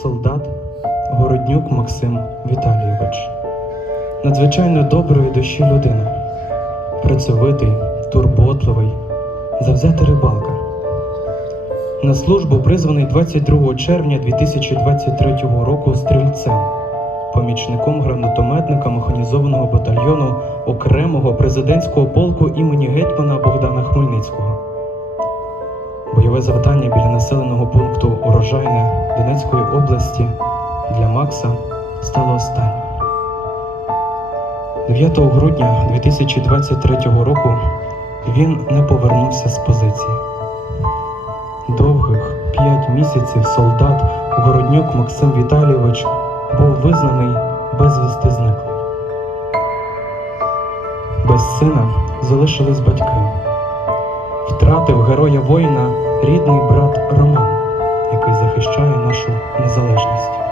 солдат Городнюк Максим Віталійович. Надзвичайно доброї душі людина, працьовитий, турботливий, завзятий рибалка. На службу призваний 22 червня 2023 року стрільцем, помічником гранатометника механізованого батальйону окремого президентського полку імені гетьмана Богдана Хмельницького. Завдання біля населеного пункту Урожайне Донецької області для Макса стало останнім. 9 грудня 2023 року він не повернувся з позиції. Довгих п'ять місяців солдат Городнюк Максим Віталійович був визнаний безвісти зниклим. Без сина залишились батьки. Втратив героя воїна рідний брат Роман, який захищає нашу незалежність.